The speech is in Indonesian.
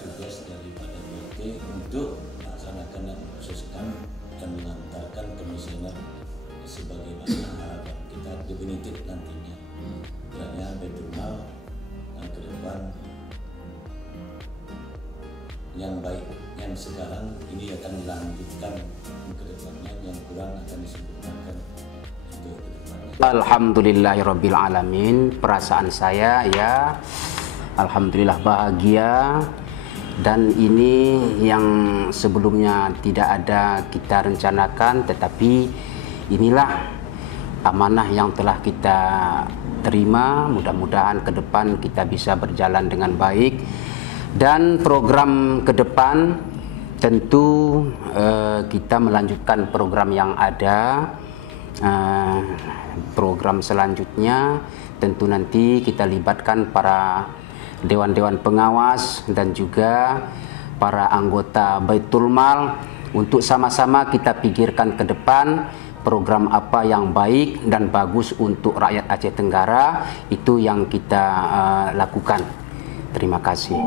tugas daripada BT untuk melaksanakan dan memproseskan dan mengantarkan komisioner sebagaimana harapan kita definitif nantinya. Kiranya Baitulmal ke depan yang baik yang sekarang ini akan dilanjutkan ke depannya, yang kurang akan disempurnakan untuk ke depannya. Alhamdulillahirabbil alamin. Perasaan saya ya alhamdulillah bahagia, dan ini yang sebelumnya tidak ada kita rencanakan, tetapi inilah amanah yang telah kita terima. Mudah-mudahan ke depan kita bisa berjalan dengan baik, dan program ke depan tentu kita melanjutkan program yang ada. Program selanjutnya tentu nanti kita libatkan para dewan-dewan pengawas dan juga para anggota Baitulmal untuk sama-sama kita pikirkan ke depan program apa yang baik dan bagus untuk rakyat Aceh Tenggara, itu yang kita lakukan. Terima kasih.